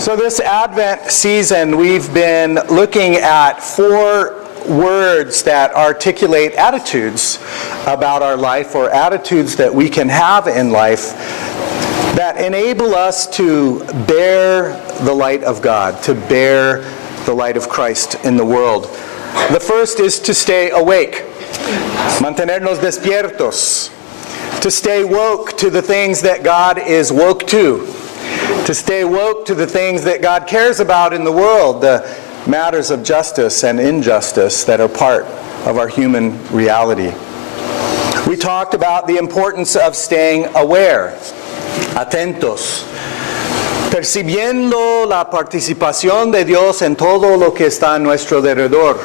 So this Advent season, we've been looking at 4 words that articulate attitudes about our life, or attitudes that we can have in life that enable us to bear the light of God, to bear the light of Christ in the world. The first is to stay awake, mantenernos despiertos, to stay woke to the things that God is woke to stay woke to the things that God cares about in the world, the matters of justice and injustice that are part of our human reality. We talked about the importance of staying aware, atentos, percibiendo la participación de Dios en todo lo que está a nuestro alrededor,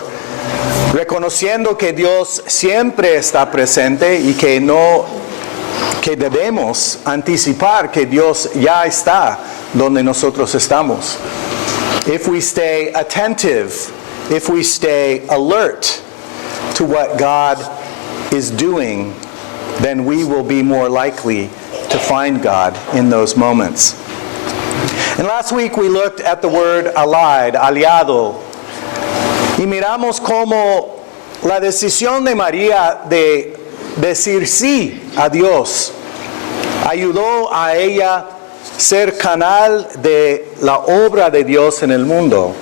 reconociendo que Dios siempre está presente y que debemos anticipar que Dios ya está donde nosotros estamos. If we stay attentive, if we stay alert to what God is doing, then we will be more likely to find God in those moments. And last week we looked at the word allied, aliado, y miramos cómo la decisión de María de decir sí a Dios ayudó a ella ser canal de la obra de Dios en el mundo,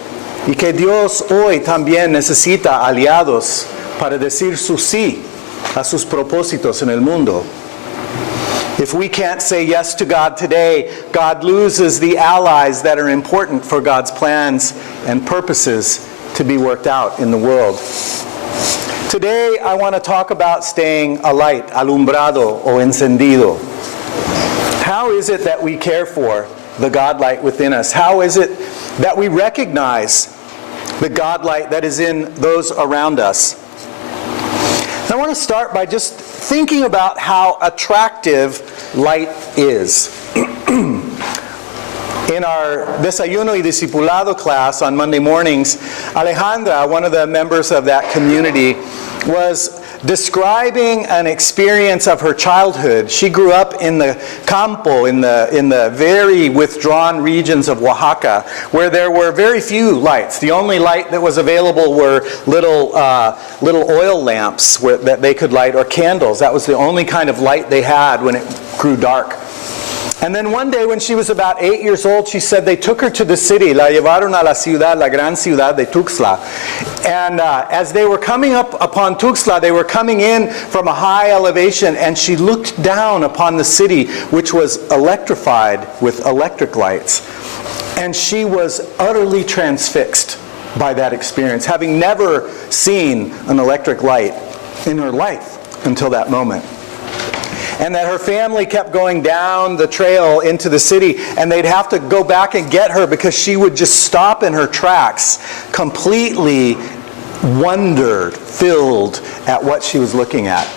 y que Dios hoy también necesita aliados para decir su sí a sus propósitos en el mundo. If we can't say yes to God today, God loses the allies that are important for God's plans and purposes to be worked out in the world. Today I want to talk about staying alight, alumbrado o encendido. How is it that we care for the God light within us? How is it that we recognize the God light that is in those around us? And I want to start by just thinking about how attractive light is. In our Desayuno y Discipulado class on Monday mornings, Alejandra, one of the members of that community, was describing an experience of her childhood. She grew up in the campo, in the very withdrawn regions of Oaxaca, where there were very few lights. The only light that was available were little oil lamps that they could light, or candles. That was the only kind of light they had when it grew dark. And then one day when she was about 8 years old, she said they took her to the city, la llevaron a la ciudad, la gran ciudad de Tuxtla. And as they were coming up upon Tuxtla, they were coming in from a high elevation, and she looked down upon the city, which was electrified with electric lights. And she was utterly transfixed by that experience, having never seen an electric light in her life until that moment. And that her family kept going down the trail into the city, and they'd have to go back and get her because she would just stop in her tracks, completely wonder-filled at what she was looking at.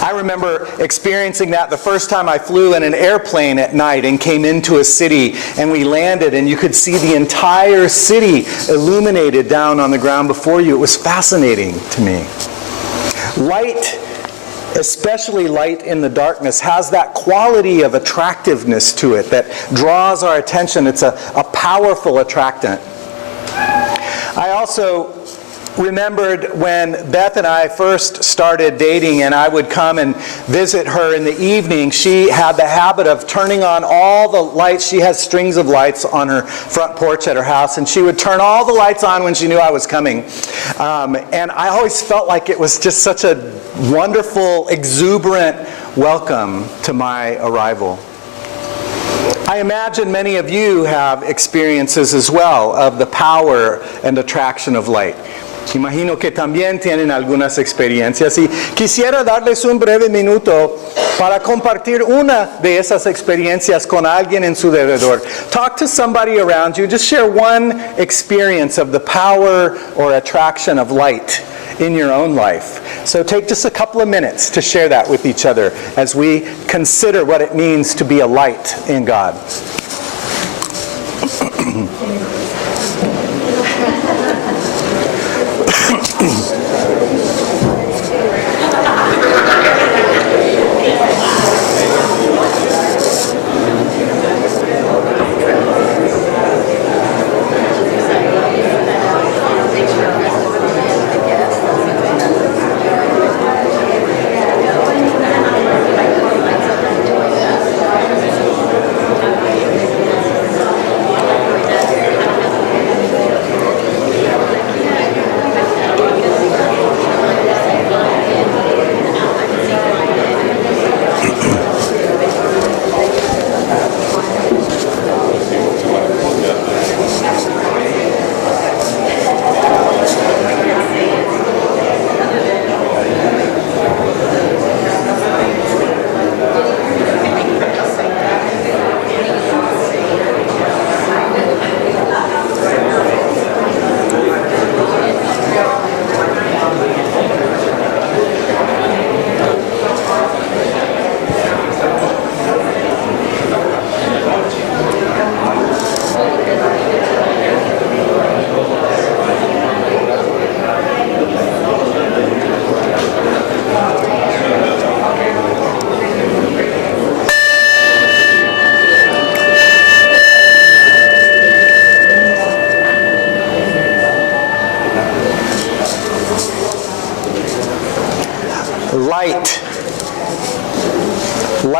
I remember experiencing that the first time I flew in an airplane at night and came into a city, and we landed, and you could see the entire city illuminated down on the ground before you. It was fascinating to me. Light, especially light in the darkness, has that quality of attractiveness to it that draws our attention. It's a powerful attractant. I also remembered when Beth and I first started dating, and I would come and visit her in the evening. She had the habit of turning on all the lights. She has strings of lights on her front porch at her house, and she would turn all the lights on when she knew I was coming. And I always felt like it was just such a wonderful, exuberant welcome to my arrival. I imagine many of you have experiences as well of the power and attraction of light. Imagino que también tienen algunas experiencias, y quisiera darles un breve minuto para compartir una de esas experiencias con alguien en su alrededor. Talk to somebody around you. Just share one experience of the power or attraction of light in your own life. So take just a couple of minutes to share that with each other as we consider what it means to be a light in God.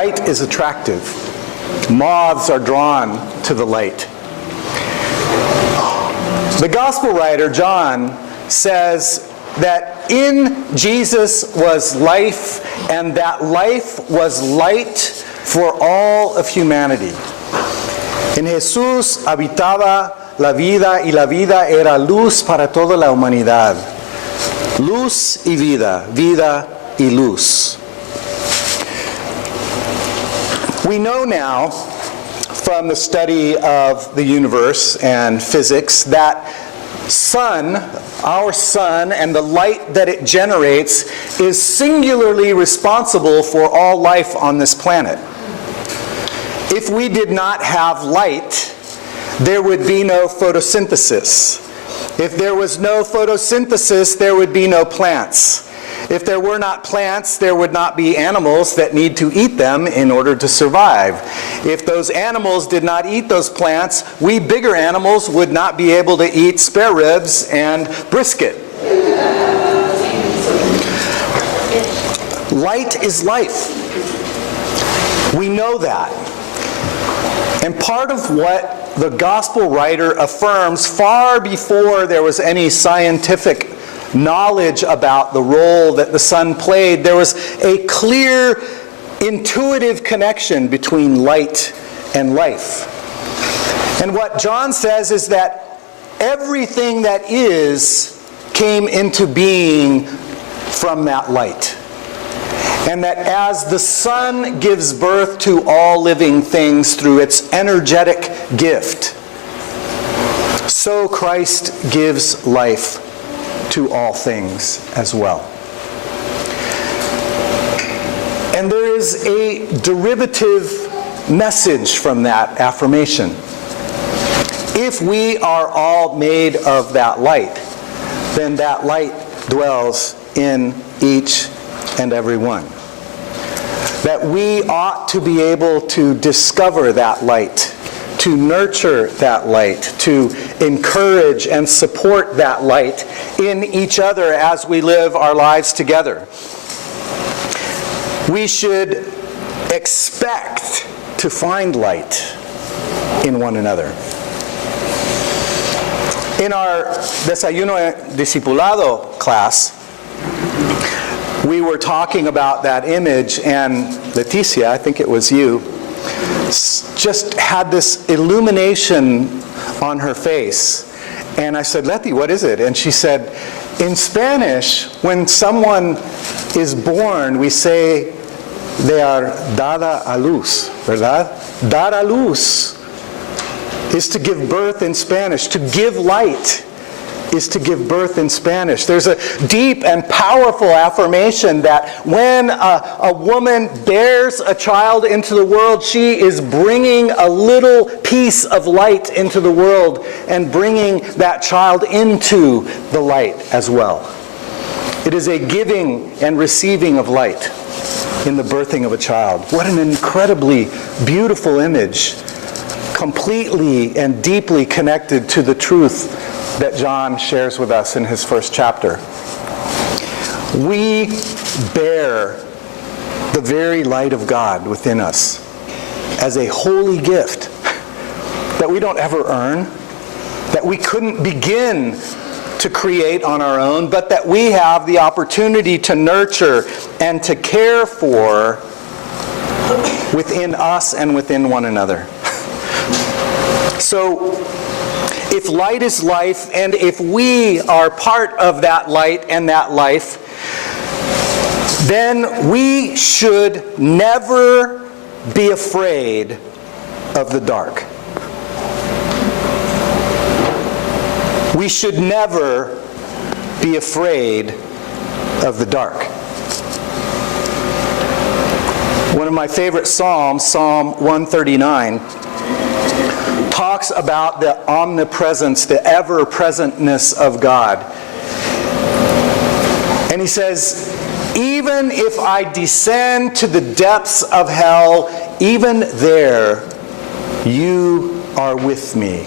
Light is attractive. Moths are drawn to the light. The gospel writer, John, says that in Jesus was life, and that life was light for all of humanity. En Jesús habitaba la vida, y la vida era luz para toda la humanidad. Luz y vida, vida y luz. We know now from the study of the universe and physics that our sun, and the light that it generates is singularly responsible for all life on this planet. If we did not have light, there would be no photosynthesis. If there was no photosynthesis, there would be no plants. If there were not plants, there would not be animals that need to eat them in order to survive. If those animals did not eat those plants, we bigger animals would not be able to eat spare ribs and brisket. Light is life. We know that. And part of what the gospel writer affirms far before there was any scientific knowledge about the role that the sun played, there was a clear, intuitive connection between light and life. And what John says is that everything that is came into being from that light. And that as the sun gives birth to all living things through its energetic gift, so Christ gives life to all things as well. And there is a derivative message from that affirmation. If we are all made of that light, then that light dwells in each and every one. That we ought to be able to discover that light, to nurture that light, to encourage and support that light in each other as we live our lives together. We should expect to find light in one another. In our Desayuno Discipulado class, we were talking about that image, and Leticia, I think it was you, just had this illumination on her face. And I said, Leti, what is it? And she said, in Spanish, when someone is born, we say they are dada a luz, ¿verdad? Dar a luz is to give birth in Spanish. To give light is to give birth in Spanish. There's a deep and powerful affirmation that when a woman bears a child into the world, she is bringing a little piece of light into the world and bringing that child into the light as well. It is a giving and receiving of light in the birthing of a child. What an incredibly beautiful image, completely and deeply connected to the truth that John shares with us in his first chapter. We bear the very light of God within us as a holy gift that we don't ever earn, that we couldn't begin to create on our own, but that we have the opportunity to nurture and to care for within us and within one another. So, if light is life, and if we are part of that light and that life, then we should never be afraid of the dark. We should never be afraid of the dark. One of my favorite Psalms, Psalm 139, talks about the omnipresence, the ever-presentness of God. And he says, even if I descend to the depths of hell, even there you are with me.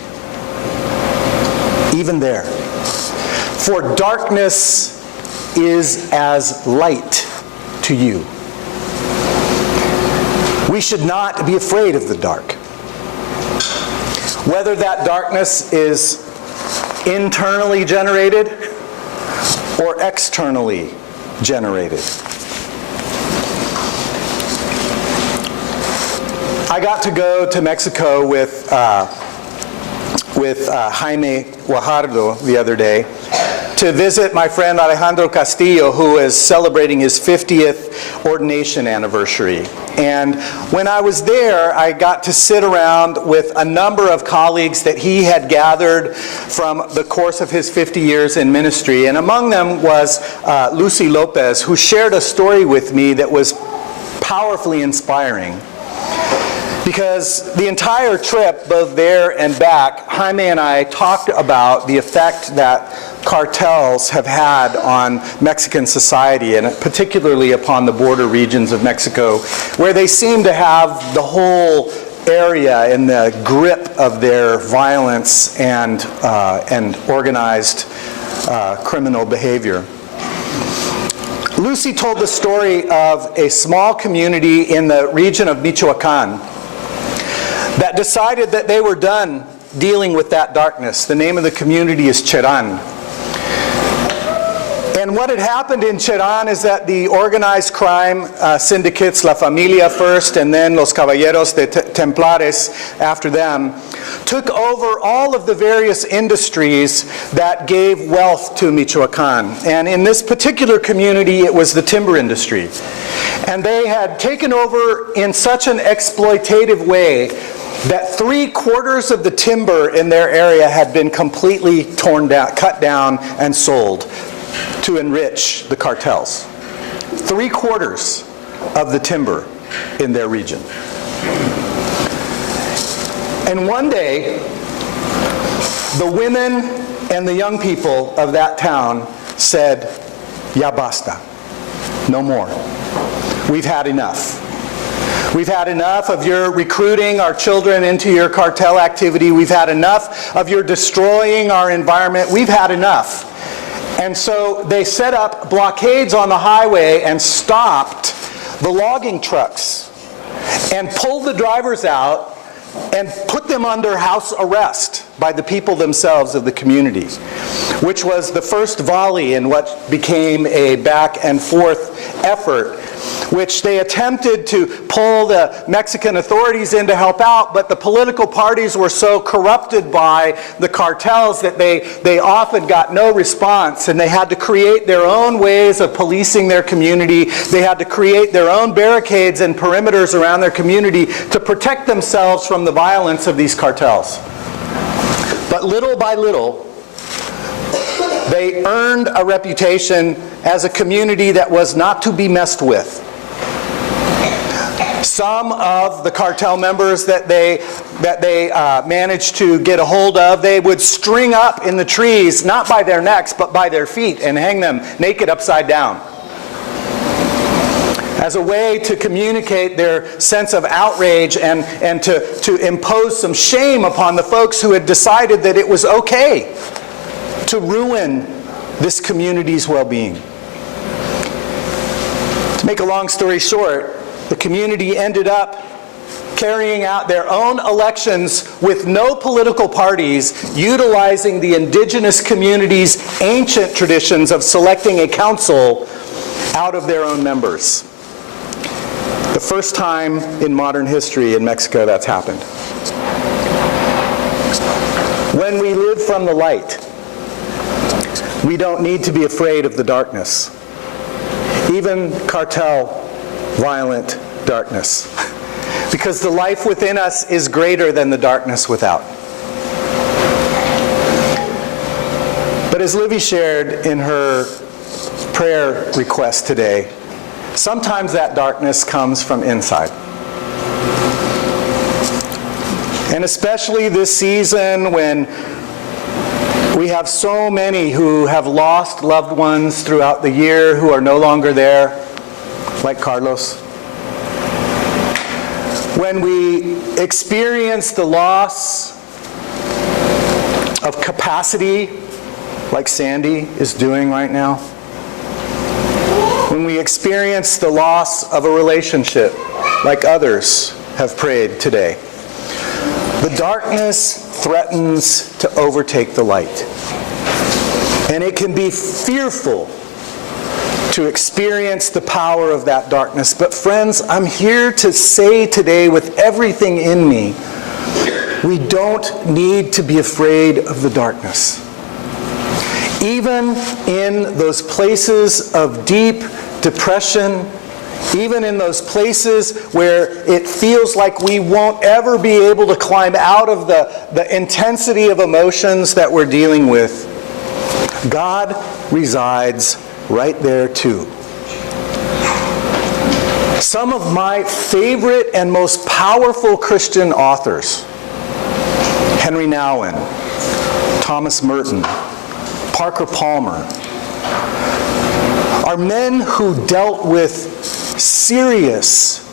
Even there. For darkness is as light to you. We should not be afraid of the dark. Whether that darkness is internally generated or externally generated. I got to go to Mexico with Jaime Guajardo the other day to visit my friend Alejandro Castillo, who is celebrating his 50th ordination anniversary. And when I was there, I got to sit around with a number of colleagues that he had gathered from the course of his 50 years in ministry. And among them was Lucy Lopez, who shared a story with me that was powerfully inspiring. Because the entire trip, both there and back, Jaime and I talked about the effect that cartels have had on Mexican society, and particularly upon the border regions of Mexico, where they seem to have the whole area in the grip of their violence and organized criminal behavior. Lucy told the story of a small community in the region of Michoacan that decided that they were done dealing with that darkness. The name of the community is Cherán. And what had happened in Cherán is that the organized crime syndicates, La Familia first, and then Los Caballeros de Templares after them, took over all of the various industries that gave wealth to Michoacan. And in this particular community, it was the timber industry. And they had taken over in such an exploitative way that 3/4 of the timber in their area had been completely torn down, cut down, and sold to enrich the cartels. 3/4 of the timber in their region. And one day, the women and the young people of that town said, "Ya basta, no more. We've had enough. We've had enough of your recruiting our children into your cartel activity. We've had enough of your destroying our environment. We've had enough." And so they set up blockades on the highway and stopped the logging trucks and pulled the drivers out and put them under house arrest by the people themselves of the community, which was the first volley in what became a back and forth effort, which they attempted to pull the Mexican authorities in to help out, but the political parties were so corrupted by the cartels that they often got no response, and they had to create their own ways of policing their community. They had to create their own barricades and perimeters around their community to protect themselves from the violence of these cartels. But little by little, they earned a reputation as a community that was not to be messed with. Some of the cartel members that they managed to get a hold of, they would string up in the trees, not by their necks, but by their feet, and hang them naked upside down, as a way to communicate their sense of outrage and to impose some shame upon the folks who had decided that it was okay to ruin this community's well-being. To make a long story short, the community ended up carrying out their own elections with no political parties, utilizing the indigenous community's ancient traditions of selecting a council out of their own members. The first time in modern history in Mexico that's happened. When we live from the light, we don't need to be afraid of the darkness, even cartel violent darkness, because the life within us is greater than the darkness without. But as Livy shared in her prayer request today, sometimes that darkness comes from inside. And especially this season when we have so many who have lost loved ones throughout the year who are no longer there, like Carlos. When we experience the loss of capacity, like Sandy is doing right now. When we experience the loss of a relationship, like others have prayed today. The darkness threatens to overtake the light. And it can be fearful to experience the power of that darkness. But friends, I'm here to say today with everything in me, we don't need to be afraid of the darkness. Even in those places of deep depression, even in those places where it feels like we won't ever be able to climb out of the intensity of emotions that we're dealing with, God resides right there too. Some of my favorite and most powerful Christian authors, Henry Nouwen, Thomas Merton, Parker Palmer, are men who dealt with serious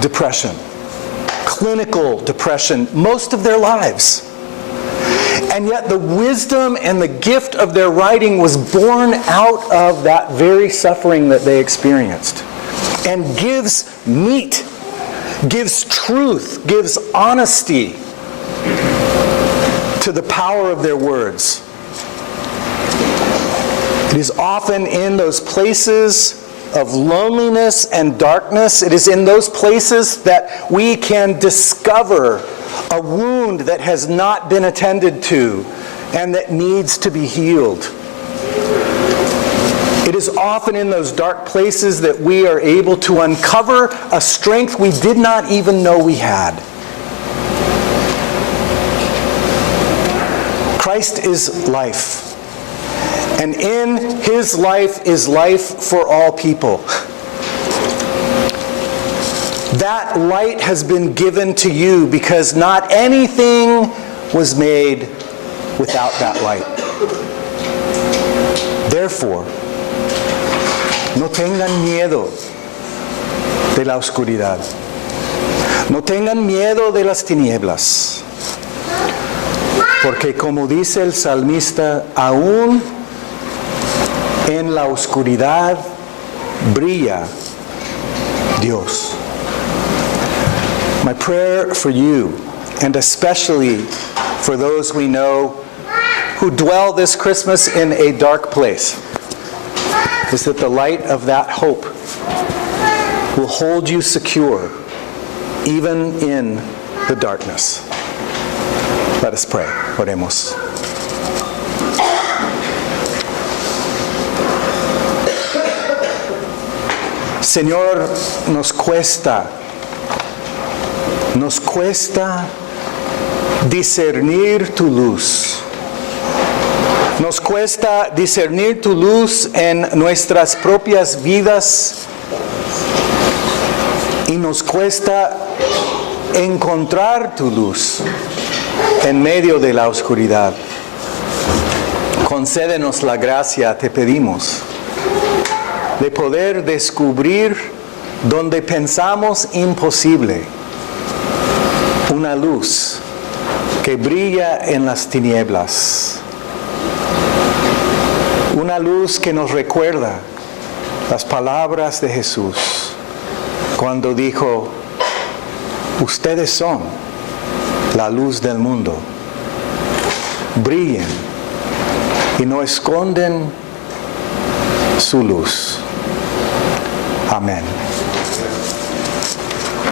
depression, clinical depression, most of their lives. And yet the wisdom and the gift of their writing was born out of that very suffering that they experienced, and gives meat, gives truth, gives honesty to the power of their words. It is often in those places of loneliness and darkness, it is in those places that we can discover a wound that has not been attended to and that needs to be healed. It is often in those dark places that we are able to uncover a strength we did not even know we had. Christ is life. And in His life is life for all people. That light has been given to you because not anything was made without that light. Therefore, no tengan miedo de la oscuridad. No tengan miedo de las tinieblas. Porque como dice el salmista, aún en la oscuridad brilla Dios. My prayer for you, and especially for those we know who dwell this Christmas in a dark place, is that the light of that hope will hold you secure even in the darkness. Let us pray. Oremos. Señor, nos cuesta discernir tu luz. Nos cuesta discernir tu luz en nuestras propias vidas y nos cuesta encontrar tu luz en medio de la oscuridad. Concédenos la gracia, te pedimos, de poder descubrir donde pensamos imposible una luz que brilla en las tinieblas. Una luz que nos recuerda las palabras de Jesús cuando dijo, ustedes son la luz del mundo. Brillen y no esconden su luz. Amén.